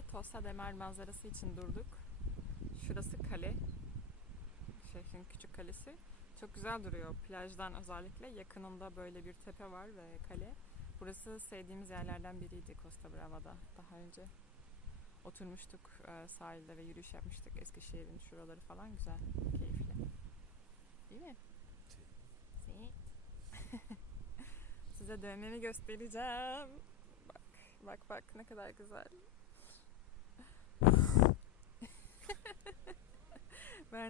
Tossa de Mar manzarası için durduk. Şurası kale. Şehrin küçük kalesi. Çok güzel duruyor. Plajdan özellikle yakınında böyle bir tepe var ve kale. Burası sevdiğimiz yerlerden biriydi Costa Brava'da daha önce. Oturmuştuk e, sahilde ve yürüyüş yapmıştık. Eskişehir'in şuraları falan güzel, keyifli. Değil mi? Si. Size dövmemi göstereceğim. Bak, bak bak ne kadar güzel.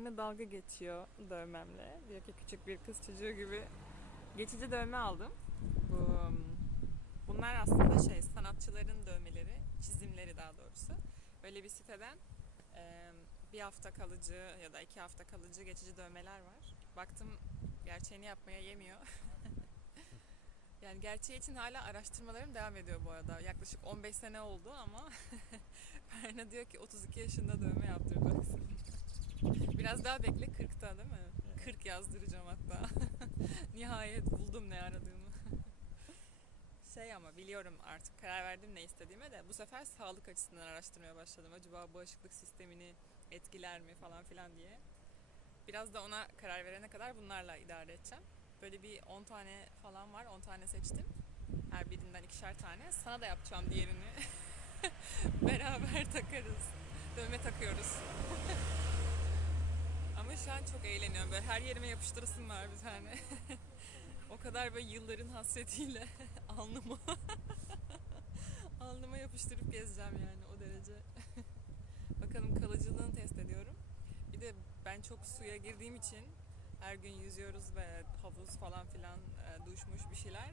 Verne dalga geçiyor dövmemle. Diyor ki küçük bir kız çocuğu gibi. Geçici dövme aldım. Bu bunlar aslında şey sanatçıların dövmeleri, çizimleri daha doğrusu. Böyle bir siteden e, bir hafta kalıcı ya da iki hafta kalıcı geçici dövmeler var. Baktım gerçeğini yapmaya yemiyor. yani gerçeği için hala araştırmalarım devam ediyor bu arada. Yaklaşık 15 sene oldu ama Berna diyor ki 32 yaşında dövme yaptıracaksın. Biraz daha bekle 40'ta değil mi? 40 yazdıracağım hatta. Nihayet buldum ne aradığımı. şey ama biliyorum artık karar verdim ne istediğime de bu sefer sağlık açısından araştırmaya başladım. Acaba bağışıklık sistemini etkiler mi falan filan diye. Biraz da ona karar verene kadar bunlarla idare edeceğim. Böyle bir 10 tane falan var. 10 tane seçtim. Her birinden ikişer tane. Sana da yapacağım diğerini. Beraber takarız. Dövme takıyoruz. Ama şu an çok eğleniyorum. Böyle her yerime yapıştırasım var bir tane. o kadar böyle yılların hasretiyle alnıma alnıma yapıştırıp gezeceğim yani o derece. Bakalım kalıcılığını test ediyorum. Bir de ben çok suya girdiğim için her gün yüzüyoruz ve havuz falan filan e, duşmuş bir şeyler.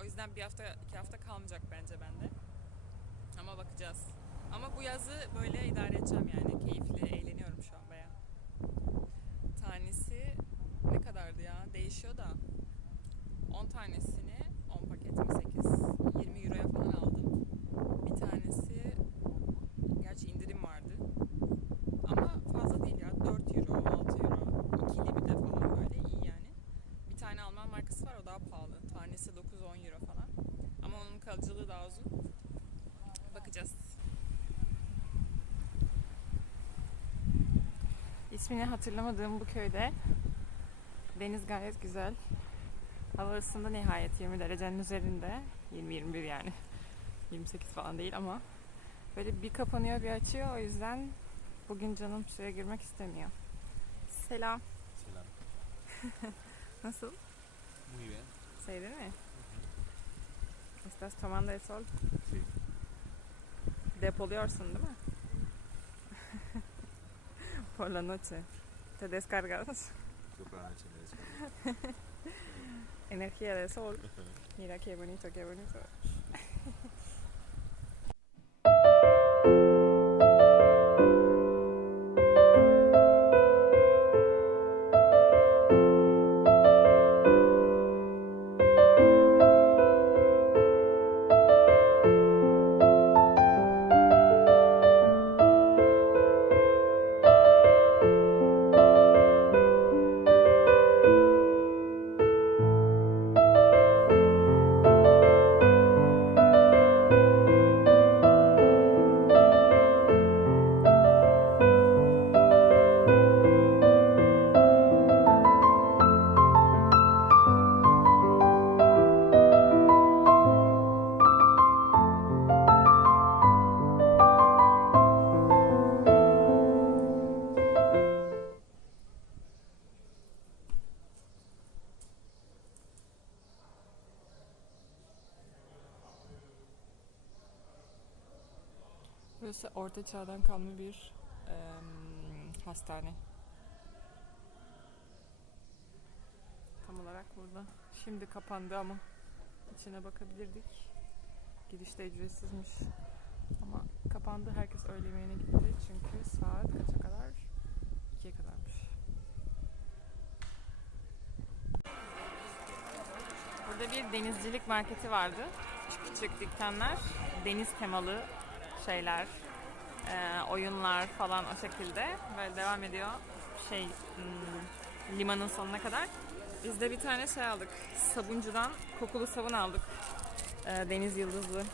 O yüzden bir hafta iki hafta kalmayacak bence bende. Ama bakacağız. Ama bu yazı böyle idare edeceğim yani. Keyifli, eğleniyorum şu an bayağı. Tanesi ne kadardı ya? Değişiyor da. 10 tanesini 10 paket mi 8 20 euroya falan aldım. Bir tanesi gerçi indirim vardı. Ama fazla değil ya. 4 euro, 6 euro. İkili bir de falan böyle iyi yani. Bir tane Alman markası var o daha pahalı. Tanesi 9-10 euro falan. Ama onun kalıcılığı daha uzun. Bakacağız. İsmini hatırlamadığım bu köyde deniz gayet güzel. Hava ısındı nihayet 20 derecenin üzerinde. 20-21 yani. 28 falan değil ama böyle bir kapanıyor bir açıyor o yüzden bugün canım suya girmek istemiyor. Selam. Selam. Nasıl? Muy bien. Sevdin mi? Estás tomando el sol? Sí. Depoluyorsun değil mi? Por la noche. Te descargas. Por la noche. Energía del sol. Mira qué bonito, qué bonito. Burası orta çağdan kalma bir em, hastane. Tam olarak burada. Şimdi kapandı ama içine bakabilirdik. Giriş de ücretsizmiş. Ama kapandı. Herkes öğle yemeğine gitti. Çünkü saat kaça kadar? 2'ye kadarmış. Burada bir denizcilik marketi vardı. Küçük küçük dükkanlar. Deniz temalı şeyler, e, oyunlar falan o şekilde böyle devam ediyor. Şey hmm, limanın sonuna kadar. Biz de bir tane şey aldık. Sabuncudan kokulu sabun aldık. E, deniz yıldızlı.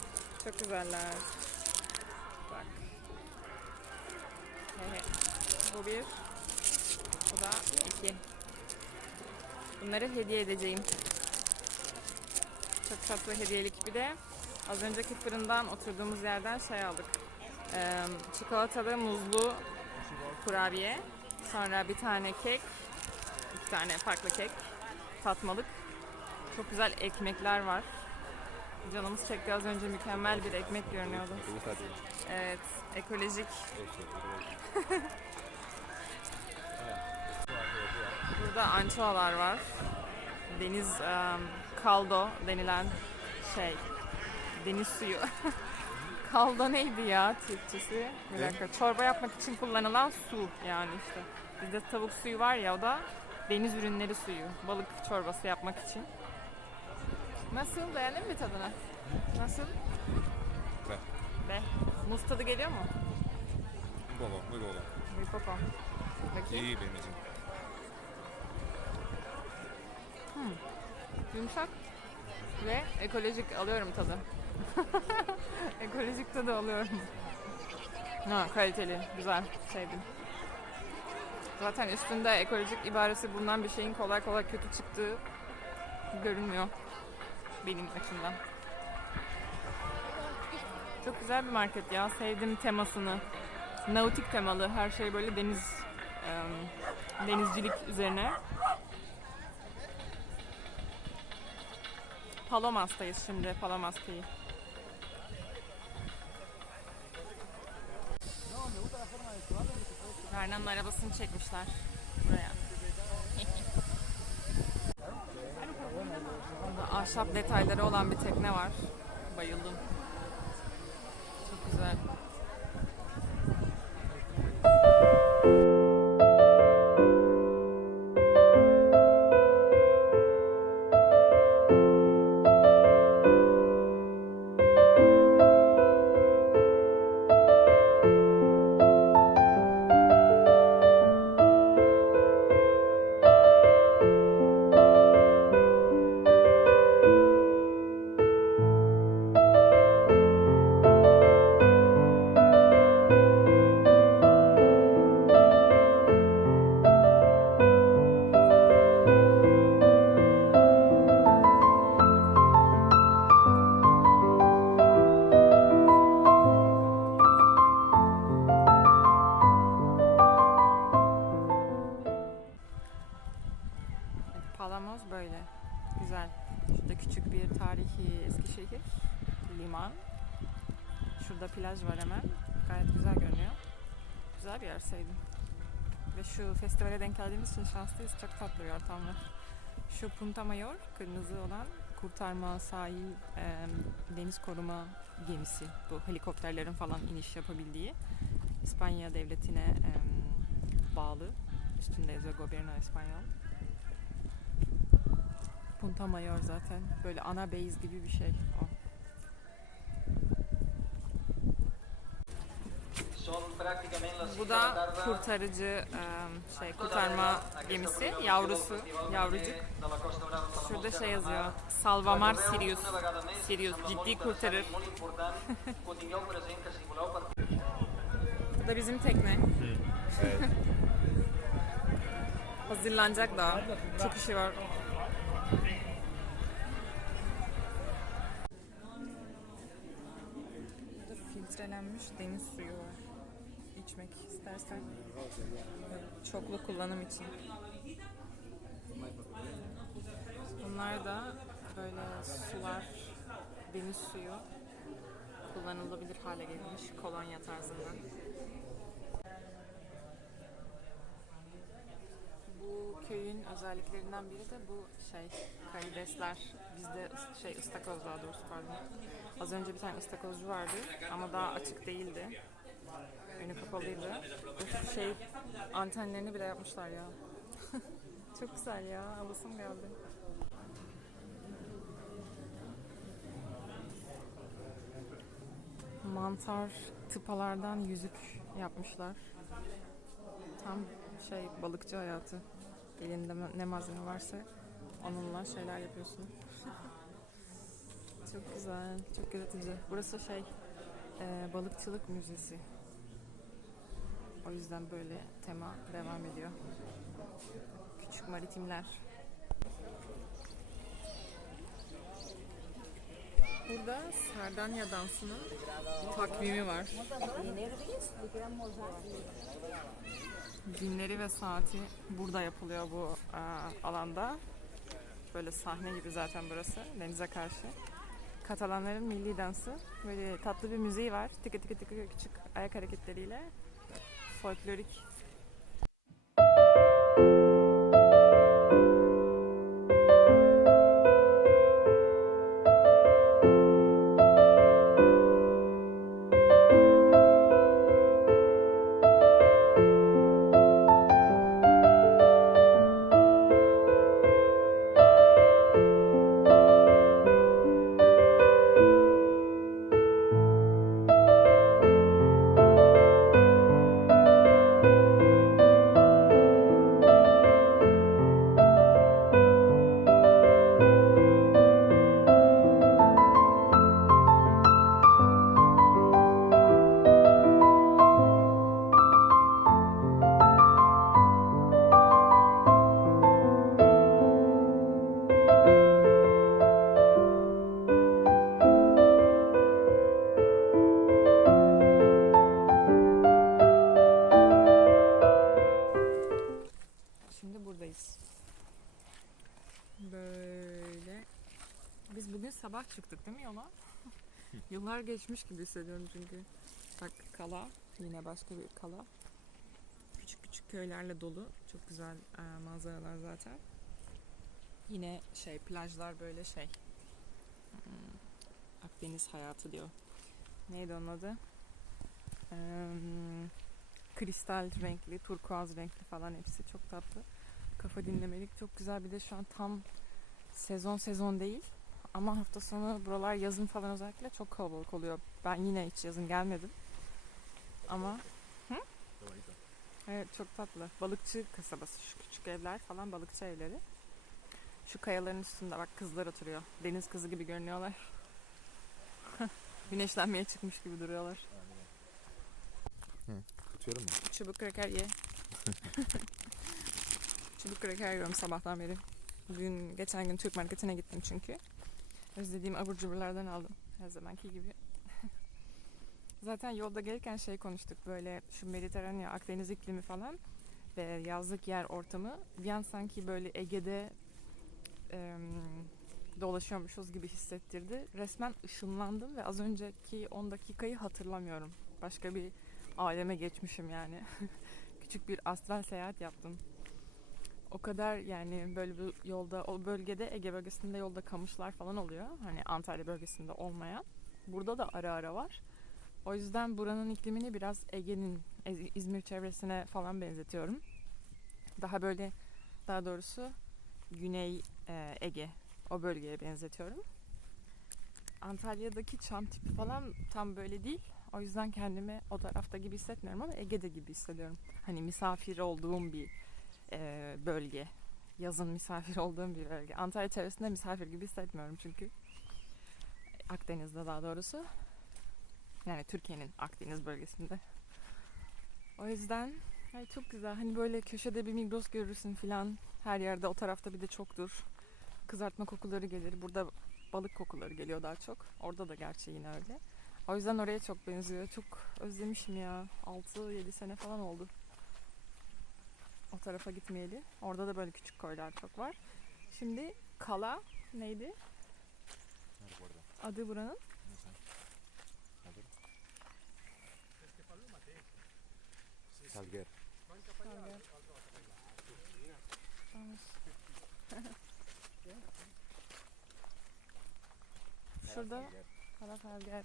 Çok güzeller. Bak. He. Bu bir. Bu da iki. Bunları hediye edeceğim. Çok tatlı hediyelik bir de az önceki fırından oturduğumuz yerden şey aldık. Ee, çikolatalı muzlu kurabiye. Sonra bir tane kek. iki tane farklı kek. Tatmalık. Çok güzel ekmekler var. Canımız çekti az önce mükemmel bir ekmek görünüyordu. Evet, ekolojik. Burada ançoalar var. Deniz em, kaldo denilen şey. Deniz suyu. kaldo neydi ya Türkçesi? Bir dakika. Çorba yapmak için kullanılan su yani işte. Bizde tavuk suyu var ya o da deniz ürünleri suyu. Balık çorbası yapmak için. Nasıl? Beğendin mi tadını? Nasıl? Güzel. Be. Muz tadı geliyor mu? Poco, muy poco. Bir poco. Bakayım. Sí, benim için. Yumuşak ve ekolojik alıyorum tadı. ekolojik tadı alıyorum. Ha, kaliteli, güzel, sevdim. Zaten üstünde ekolojik ibaresi bulunan bir şeyin kolay kolay kötü çıktığı görünmüyor benim açımdan. Çok güzel bir market ya, sevdim temasını. Nautik temalı, her şey böyle deniz denizcilik üzerine. Palomas'tayız şimdi, Palomas. Verna'nın arabasını çekmişler buraya. Burada ahşap detayları olan bir tekne var. Bayıldım. Palamos böyle. Güzel. Şurada küçük bir tarihi Eskişehir. Liman. Şurada plaj var hemen. Gayet güzel görünüyor. Güzel bir yer sevdim. Ve şu festivale denk geldiğimiz için şanslıyız. Çok tatlı bir ortam var. Şu Punta Mayor, kırmızı olan kurtarma, sahil, em, deniz koruma gemisi. Bu helikopterlerin falan iniş yapabildiği. İspanya devletine em, bağlı. Üstünde yazıyor Gobierno Espanyol. Punta Mayor zaten. Böyle ana base gibi bir şey. O. Bu 6 de la da kurtarıcı şey kurtarma gemisi. Yavrusu, yavrucuk. Şurada şey yazıyor. Salvamar Sirius. Sirius ciddi kurtarır. Bu da bizim tekne. Evet. Hazırlanacak daha. Çok işi var. Burada filtrelenmiş deniz suyu var. İçmek istersen. Çoklu kullanım için. Bunlar da böyle sular, deniz suyu kullanılabilir hale gelmiş kolonya tarzında. Bu köyün özelliklerinden biri de bu şey karidesler. Bizde şey ıstakoz daha doğrusu pardon. Az önce bir tane ıstakozcu vardı ama daha açık değildi. Önü kapalıydı. Şey antenlerini bile yapmışlar ya. Çok güzel ya. Alasım geldi. Mantar tıpalardan yüzük yapmışlar. Tam şey balıkçı hayatı. Elinde ne malzeme varsa onunla şeyler yapıyorsun. çok güzel, çok yaratıcı. Burası şey e, balıkçılık müzesi. O yüzden böyle tema devam ediyor. Küçük maritimler. Burada Sardanya dansının takvimi var. Günleri ve saati burada yapılıyor bu e, alanda. Böyle sahne gibi zaten burası denize karşı. Katalanların milli dansı. Böyle tatlı bir müziği var. Tıkı tıkı tıkı küçük ayak hareketleriyle. Folklorik. Yola? Yıllar geçmiş gibi hissediyorum çünkü. Bak kala. Yine başka bir kala. Küçük küçük köylerle dolu. Çok güzel e, manzaralar zaten. Yine şey plajlar böyle şey. Hmm, Akdeniz hayatı diyor. Neydi onun adı? Eee kristal renkli, turkuaz renkli falan hepsi çok tatlı. Kafa dinlemelik çok güzel. Bir de şu an tam sezon sezon değil. Ama hafta sonu buralar yazın falan özellikle çok kalabalık oluyor. Ben yine hiç yazın gelmedim. Ama evet çok tatlı. Balıkçı kasabası şu küçük evler falan balıkçı evleri. Şu kayaların üstünde bak kızlar oturuyor. Deniz kızı gibi görünüyorlar. Güneşlenmeye çıkmış gibi duruyorlar. Tutuyorum mu? Çubuk kraker ye. Çubuk kraker yiyorum sabahtan beri. Bugün geçen gün Türk marketine gittim çünkü. Özlediğim abur cuburlardan aldım. Her zamanki gibi. Zaten yolda gelirken şey konuştuk böyle şu Mediteranya, Akdeniz iklimi falan ve yazlık yer ortamı bir an sanki böyle Ege'de em, dolaşıyormuşuz gibi hissettirdi. Resmen ışınlandım ve az önceki 10 dakikayı hatırlamıyorum. Başka bir aleme geçmişim yani. Küçük bir astral seyahat yaptım. O kadar yani böyle bir yolda o bölgede Ege bölgesinde yolda kamışlar falan oluyor. Hani Antalya bölgesinde olmayan. Burada da ara ara var. O yüzden buranın iklimini biraz Ege'nin İzmir çevresine falan benzetiyorum. Daha böyle daha doğrusu Güney e, Ege o bölgeye benzetiyorum. Antalya'daki çam tipi falan tam böyle değil. O yüzden kendimi o tarafta gibi hissetmiyorum ama Ege'de gibi hissediyorum. Hani misafir olduğum bir e, bölge. Yazın misafir olduğum bir bölge. Antalya çevresinde misafir gibi hissetmiyorum çünkü. Akdeniz'de daha doğrusu. Yani Türkiye'nin Akdeniz bölgesinde. O yüzden ay çok güzel. Hani böyle köşede bir Migros görürsün filan. Her yerde o tarafta bir de çoktur. Kızartma kokuları gelir. Burada balık kokuları geliyor daha çok. Orada da gerçi yine öyle. O yüzden oraya çok benziyor. Çok özlemişim ya. 6-7 sene falan oldu. O tarafa gitmeyeli. Orada da böyle küçük koylar çok var. Şimdi Kala neydi? Adı buranın. Nedir? Salger. Şurada Kala Felger.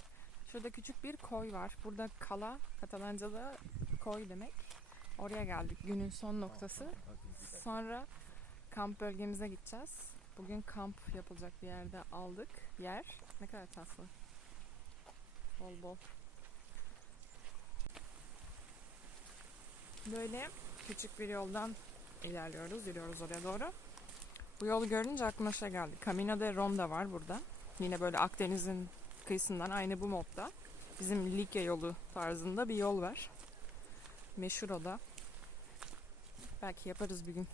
Şurada küçük bir koy var. Burada Kala Katalanca'da koy demek. Oraya geldik. Günün son noktası. Sonra kamp bölgemize gideceğiz. Bugün kamp yapılacak bir yerde aldık yer. Ne kadar tatlı. Bol bol. Böyle küçük bir yoldan ilerliyoruz. Yürüyoruz oraya doğru. Bu yolu görünce aklıma şey geldi. Camino de Ronda var burada. Yine böyle Akdeniz'in kıyısından aynı bu modda. Bizim Likya yolu tarzında bir yol var. Meşhur o da. Belki yaparız bir gün.